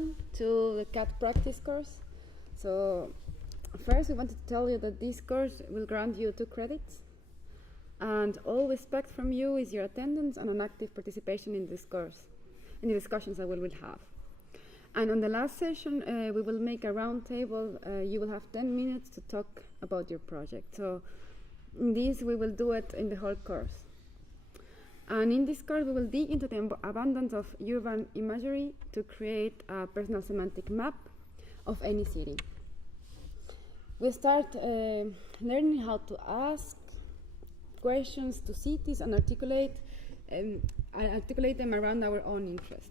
welcome to the CAAD Practice course. So first we wanted to tell you that this course will grant you 2 credits, and all we expect from you is your attendance and an active participation in this course, in the discussions that we will have. And on the last session, we will make a round table. You will have 10 minutes to talk about your project. So in this, we will do it in the whole course. And in this course, we will dig into the abundance of urban imagery to create a personal semantic map of any city. We start learning how to ask questions to cities and articulate them around our own interest.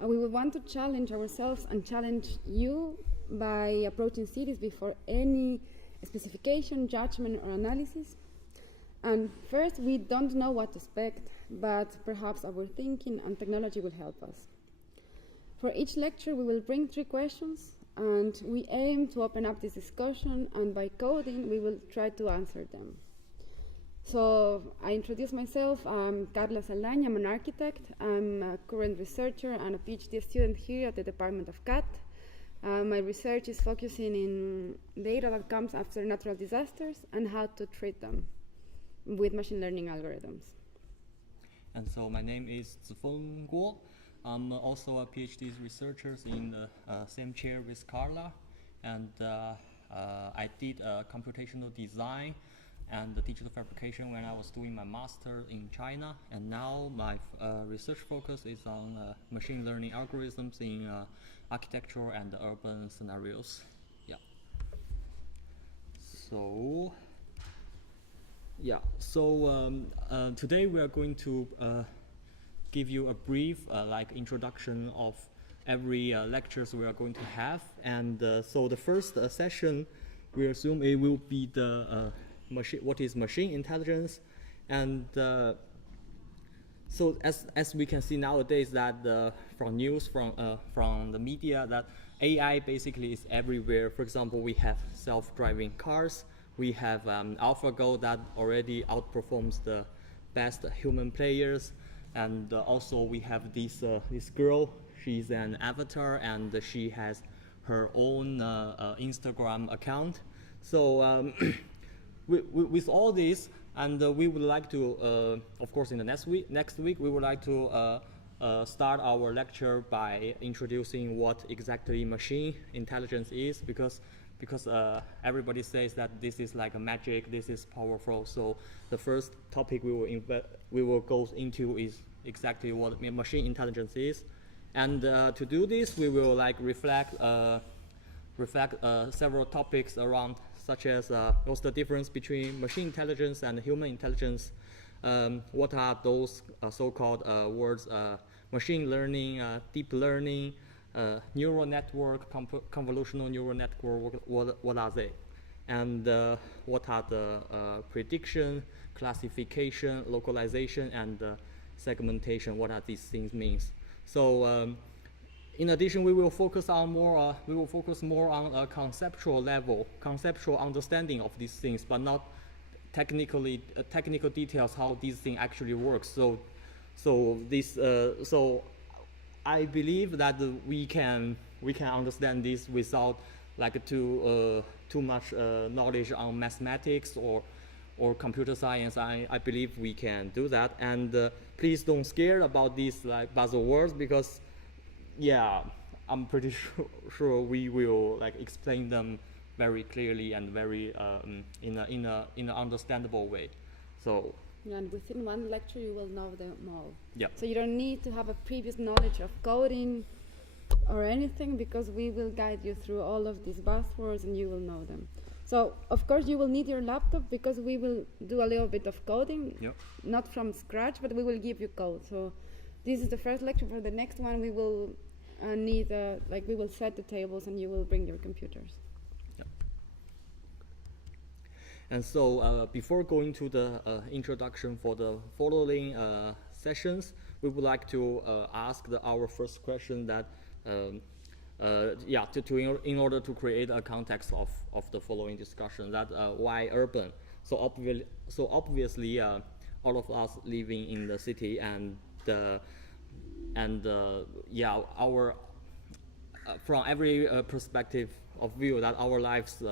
And we will want to challenge ourselves and challenge you by approaching cities before any specification, judgment, or analysis. And first, we don't know what to expect, but perhaps our thinking and technology will help us. For each lecture, we will bring 3 questions, and we aim to open up this discussion, and by coding, we will try to answer them. So I introduce myself. I'm Karla Saldaña. I'm an architect. I'm a current researcher and a PhD student here at the Department of CAAD. My research is focusing in data that comes after natural disasters and how to treat them with machine learning algorithms. And so my name is Zifeng. I'm also a PhD researcher in the same chair with Karla, and I did computational design and digital fabrication when I was doing my master in China, and now my research focus is on machine learning algorithms in architectural and urban scenarios. Yeah. So today we are going to give you a brief introduction of every lectures we are going to have, and so the first session we assume it will be the what is machine intelligence, and so as we can see nowadays that from news from the media that AI basically is everywhere. For example, we have self-driving cars. We have AlphaGo that already outperforms the best human players, and also we have this girl. She's an avatar, and she has her own Instagram account. So with all this, and we would like to, of course, in the next week, we would like to start our lecture by introducing what exactly machine intelligence is, because everybody says that this is like a magic, this is powerful. So the first topic we will go into is exactly what machine intelligence is, and to do this, we will reflect several topics around, such as what's the difference between machine intelligence and human intelligence. What are those so-called words? Machine learning, deep learning, neural network, convolutional neural network. What are they? And what are the prediction, classification, localization, and segmentation? What are these things means? So in addition, we will focus more on a conceptual level, conceptual understanding of these things, but not technical details how these things actually work. So I believe that we can understand this without too much knowledge on mathematics or computer science. I believe we can do that, and please don't scare about these buzzwords, because yeah, I'm pretty sure we will explain them very clearly and very in an understandable way. So yeah, and within one lecture you will know them all. Yeah. So you don't need to have a previous knowledge of coding or anything, because we will guide you through all of these buzzwords and you will know them. So of course you will need your laptop, because we will do a little bit of coding, yep, not from scratch, but we will give you code. So this is the first lecture. For the next one we will need we will set the tables and you will bring your computers. Yep. And so before going to the introduction for the following sessions, we would like to ask our first question that in order to create a context of the following discussion, that why urban? So obviously all of us living in the city, and our from every perspective of view that our lives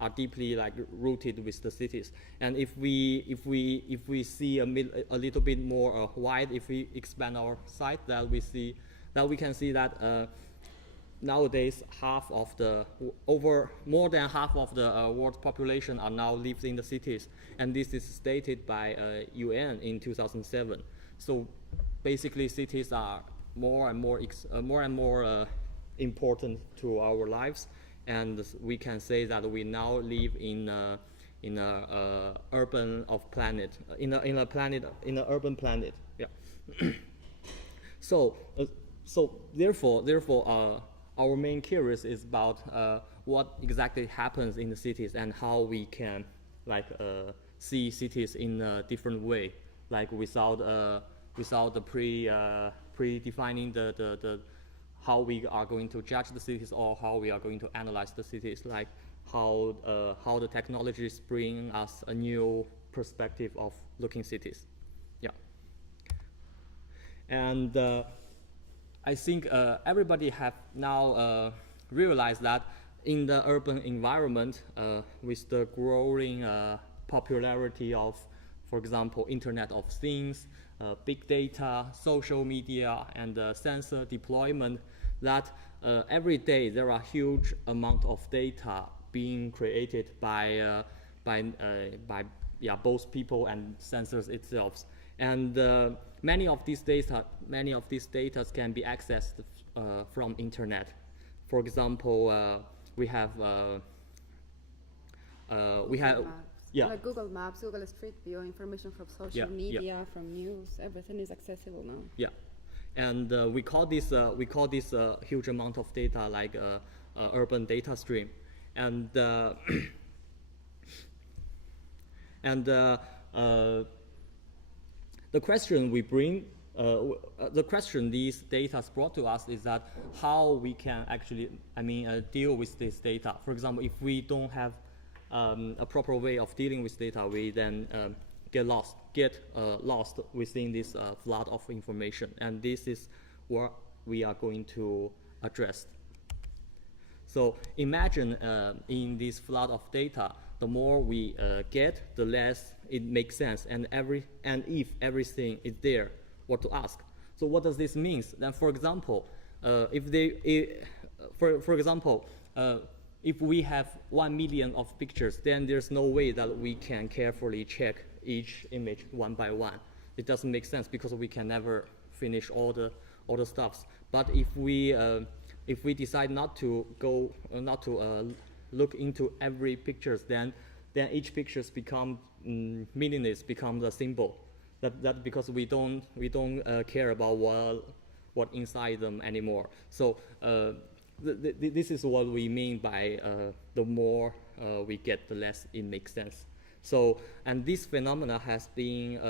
are deeply like rooted with the cities. And if we see a little bit more wide, if we expand our sight, that we can see that nowadays more than half of the world's population are now lives in the cities, and this is stated by UN in 2007. So basically, cities are more and more important to our lives, and we can say that we now live in a urban planet. Yeah. So therefore, our main curious is about what exactly happens in the cities and how we can see cities in a different way, like without the predefining the how we are going to judge the cities or how we are going to analyze the cities, like how the technologies bring us a new perspective of looking cities. Yeah. And I think everybody have now realized that in the urban environment, with the growing popularity of, for example, Internet of Things, big data, social media, and sensor deployment, that every day there are huge amount of data being created by both people and sensors itself. And many of these data can be accessed from internet. For example, we have like Google Maps, Google Street View, information from social media, from news, everything is accessible now. Yeah, and we call this huge amount of data like urban data stream, and the question we bring, the question these data brought to us is that how we can actually, deal with this data. For example, if we don't have a proper way of dealing with data, we then get lost within this flood of information, and this is what we are going to address. So imagine in this flood of data, the more we get, the less it makes sense, and if everything is there, what to ask. So what does this mean? Then, for example, if we have 1 million of pictures, then there's no way that we can carefully check each image one by one. It doesn't make sense because we can never finish all the stuffs. But if we decide not to look into every pictures, then each pictures become meaningless, become the symbol. That because we don't care about what inside them anymore. So this is what we mean by the more we get, the less it makes sense. So, and this phenomena has been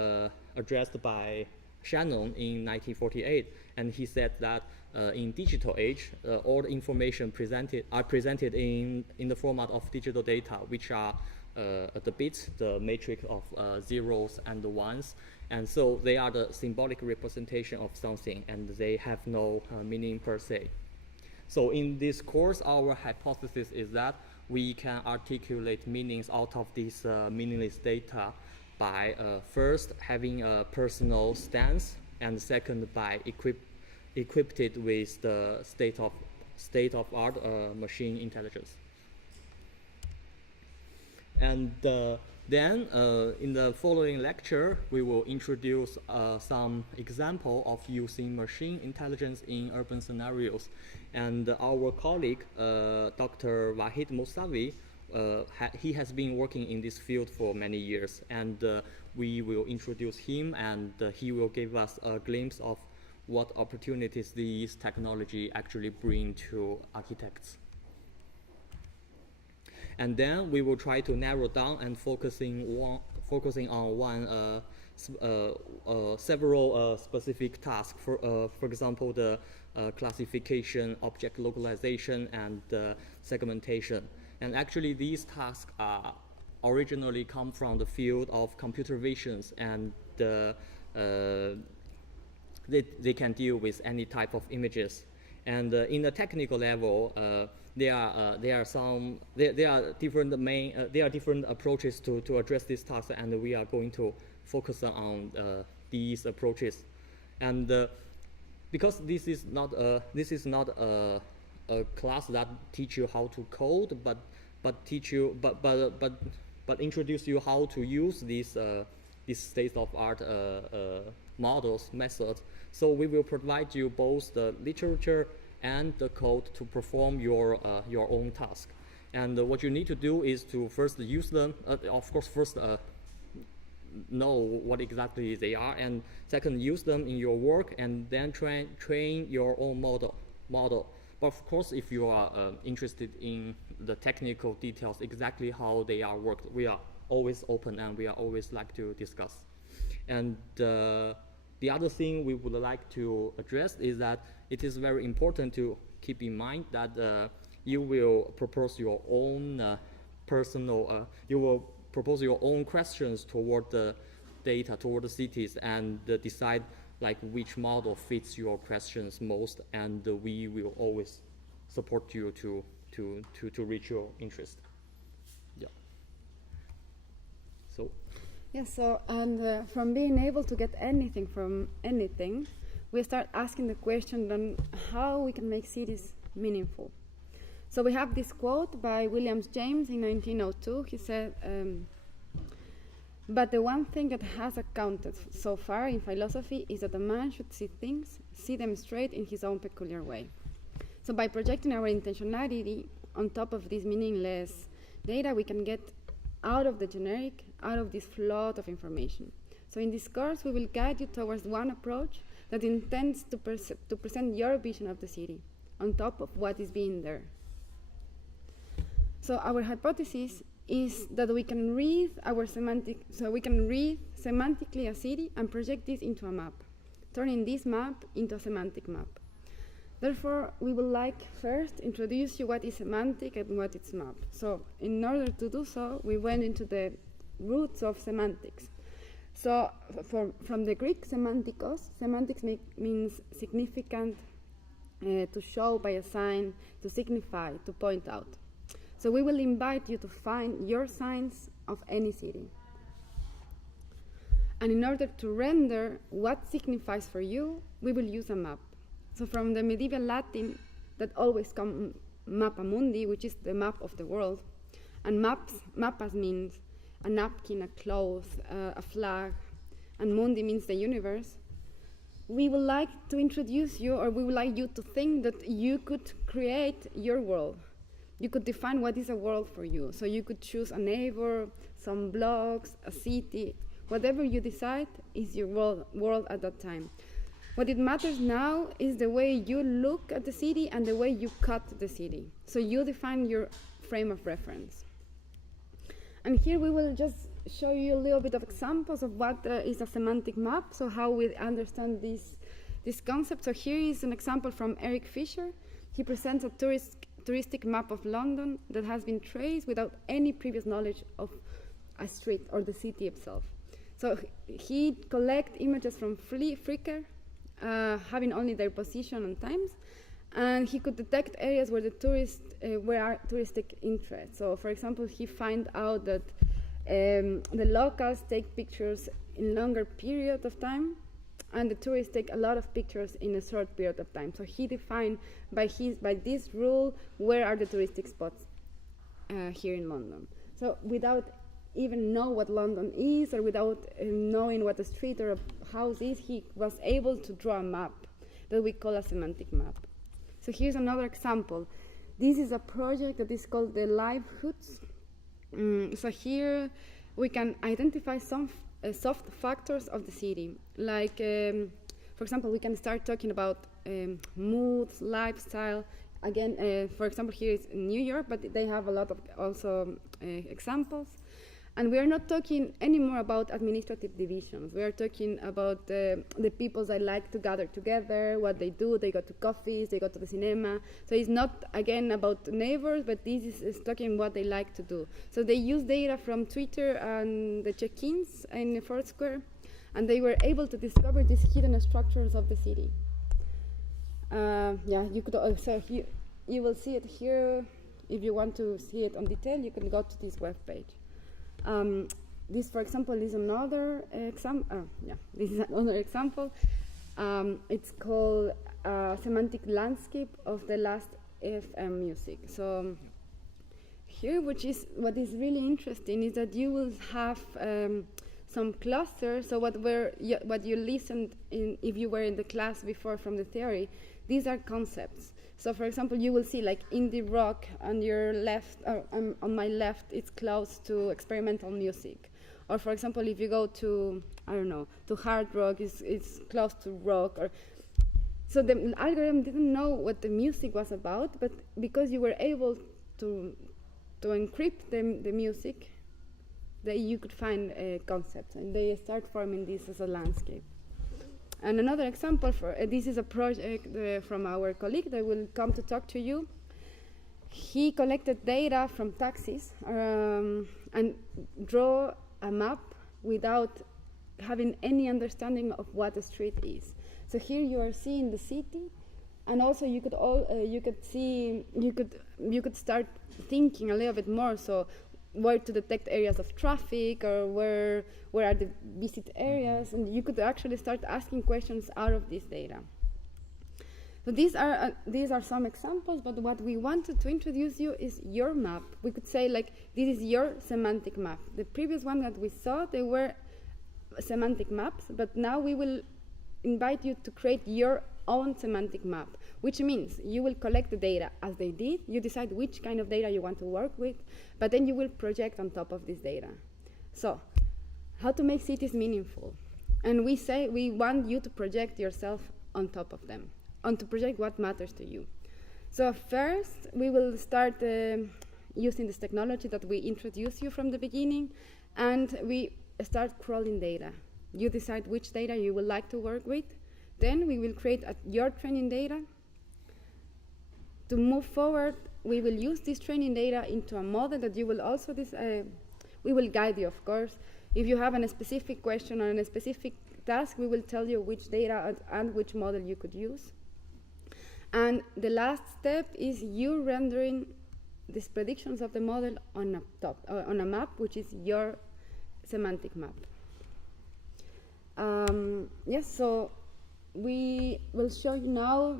addressed by Shannon in 1948, and he said that in digital age, all the information are presented in the format of digital data, which are the bits, the matrix of zeros and ones, and so they are the symbolic representation of something, and they have no meaning per se. So in this course, our hypothesis is that we can articulate meanings out of this meaningless data by first having a personal stance, and second by equipped it with the state-of-art machine intelligence. And then in the following lecture, we will introduce some example of using machine intelligence in urban scenarios. And our colleague, Dr. Wahid Mousavi, he has been working in this field for many years, and we will introduce him, and he will give us a glimpse of what opportunities these technology actually bring to architects. And then we will try to narrow down and focusing on several specific tasks. For example, the classification, object localization, and segmentation. And actually, these tasks originally come from the field of computer visions, and they can deal with any type of images. And in the technical level, there are different approaches to address this task, and we are going to focus on these approaches. And because this is not a class that teach you how to code, but introduce you how to use these state-of-art methods. So we will provide you both the literature and the code to perform your own task. And what you need to do is to first use them. Of course, first know what exactly they are, and second, use them in your work, and then train your own model. But of course, if you are interested in the technical details, exactly how they are worked, we are always open and we are always like to discuss. And the other thing we would like to address is that it is very important to keep in mind that you will propose your own propose your own questions toward the data, toward the cities, and decide like which model fits your questions most, and we will always support you to reach your interest. Yeah. So. Yeah. So and from being able to get anything from anything, we start asking the question on how we can make cities meaningful. So we have this quote by William James in 1902. He said, but the one thing that has accounted so far in philosophy is that a man should see things, see them straight in his own peculiar way. So by projecting our intentionality on top of this meaningless data, we can get out of the generic, out of this flood of information. So in this course, we will guide you towards one approach that intends to present your vision of the city on top of what is being there. So our hypothesis is that we can read semantically a city and project this into a map, turning this map into a semantic map. Therefore, we would like first introduce you what is semantic and what is map. So in order to do so, we went into the roots of semantics. So from the Greek semantikos, semantics means significant, to show by a sign, to signify, to point out. So we will invite you to find your signs of any city. And in order to render what signifies for you, we will use a map. So from the medieval Latin, that always comes mappa mundi, which is the map of the world. And mappas means a napkin, a cloth, a flag, and mundi means the universe. We would like to introduce you, or we would like you to think that you could create your world. You could define what is a world for you. So you could choose a neighbor, some blocks, a city. Whatever you decide is your world at that time. What it matters now is the way you look at the city and the way you cut the city. So you define your frame of reference. And here we will just show you a little bit of examples of what is a semantic map, so how we understand this concept. So here is an example from Eric Fisher. He presents a touristic map of London that has been traced without any previous knowledge of a street or the city itself. So he collects images from Flickr, having only their position and times, and he could detect areas where where are touristic interests. So for example, he found out that the locals take pictures in longer period of time, and the tourists take a lot of pictures in a short period of time. So he defined by this rule where are the touristic spots here in London. So without even know what London is, or without knowing what a street or a house is, he was able to draw a map that we call a semantic map. So here's another example. This is a project that is called the livelihoods. So here we can identify some soft factors of the city. Like, for example, we can start talking about moods, lifestyle. Again, for example, here is New York, but they have a lot of also examples. And we are not talking anymore about administrative divisions. We are talking about the people that like to gather together, what they do. They go to coffees, they go to the cinema. So it's not, again, about neighbors, but this is talking what they like to do. So they use data from Twitter and the check-ins in Foursquare, and they were able to discover these hidden structures of the city. Yeah, you could also here, you will see it here. If you want to see it on detail, you can go to this web page. This, for example, is another example. Yeah, this is another example. It's called Semantic Landscape of the Last FM Music. So here, what is really interesting is that you will have some clusters. So what you listened in, if you were in the class before from the theory, these are concepts. So for example, you will see like indie rock on your left, or on my left, it's close to experimental music. Or for example, if you go to, I don't know, to hard rock, it's close to rock. Or so the algorithm didn't know what the music was about, but because you were able to encrypt the music, that you could find concepts, and they start forming this as a landscape. And another example for this is a project from our colleague that will come to talk to you. He collected data from taxis and draw a map without having any understanding of what a street is. So here you are seeing the city, and also you could start thinking a little bit more. So where to detect areas of traffic, or where are the visit areas, and you could actually start asking questions out of this data. So these are some examples, but what we wanted to introduce you is your map. We could say like this is your semantic map. The previous one that we saw, they were semantic maps, but now we will invite you to create your own semantic map, which means you will collect the data as they did. You decide which kind of data you want to work with, but then you will project on top of this data. So how to make cities meaningful? And we say we want you to project yourself on top of them, and to project what matters to you. So first, we will start using this technology that we introduced you from the beginning, and we start crawling data. You decide which data you would like to work with. Then we will create your training data. To move forward, we will use this training data into a model that you will also, we will guide you, of course. If you have a specific question or a specific task, we will tell you which data and which model you could use. And the last step is you rendering these predictions of the model on a map, which is your semantic map. Yes, so we will show you now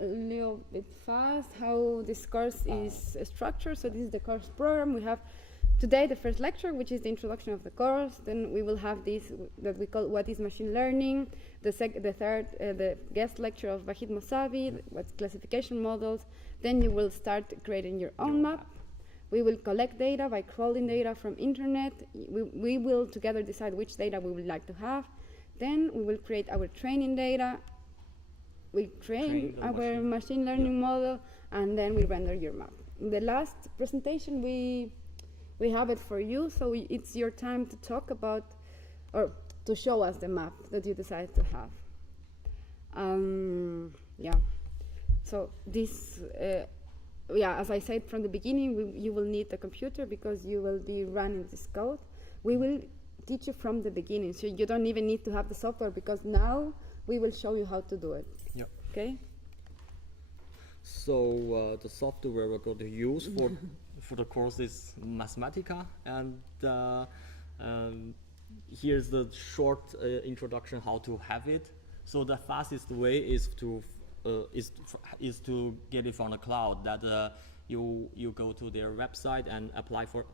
a little bit fast how this course is structured. So this is the course program. We have today the first lecture, which is the introduction of the course. Then we will have this that we call what is machine learning. The third, the guest lecture of Wahid Mosavi, what's classification models. Then you will start creating your own map. We will collect data by crawling data from internet. We will together decide which data we would like to have. Then we will create our training data. We train our machine learning model, and then we render your map. In the last presentation, we have it for you, so it's your time to talk about, or to show us the map that you decide to have. Yeah. So this, yeah, as I said from the beginning, you will need a computer because you will be running this code. We will teach you from the beginning, so you don't even need to have the software, because now we will show you how to do it. Yep. Okay. So the software we're going to use for the course is Mathematica, and here's the short introduction how to have it. So the fastest way is to get it from the cloud. That you go to their website and apply for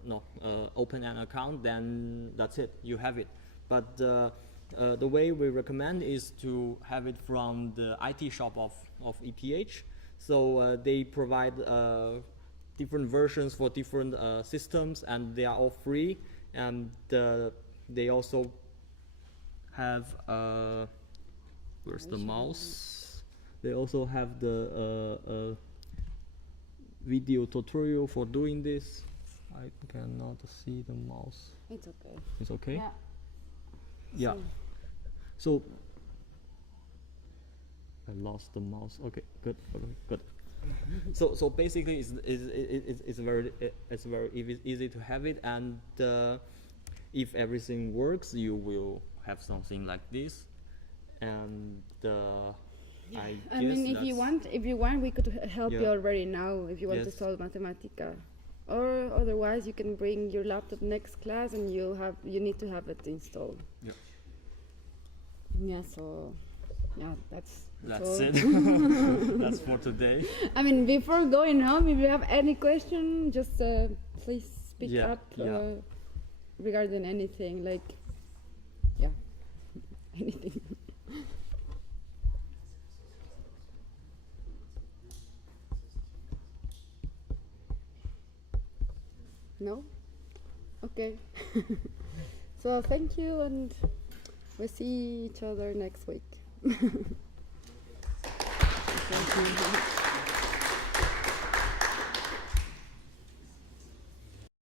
open an account. Then that's it. You have it. But the way we recommend is to have it from the IT shop of ETH. So they provide different versions for different systems, and they are all free. And they also have where's the mouse? They also have the video tutorial for doing this. I cannot see the mouse. It's okay. It's okay? Yeah. Yeah. So I lost the mouse. Okay, good. Okay, good. So basically, it's very easy to have it, and if everything works, you will have something like this, and I mean, if you want, we could help you Yeah. already now if you want to Yes. solve Mathematica. Or otherwise, you can bring your laptop next class, and you need to have it installed. Yeah. Yeah. So, yeah, that's That's all. it. That's for today. I mean, before going home, if you have any question, just please speak Yeah, up yeah. regarding anything, like, yeah, anything. No? Okay. So thank you, and we'll see each other next week. Thank you.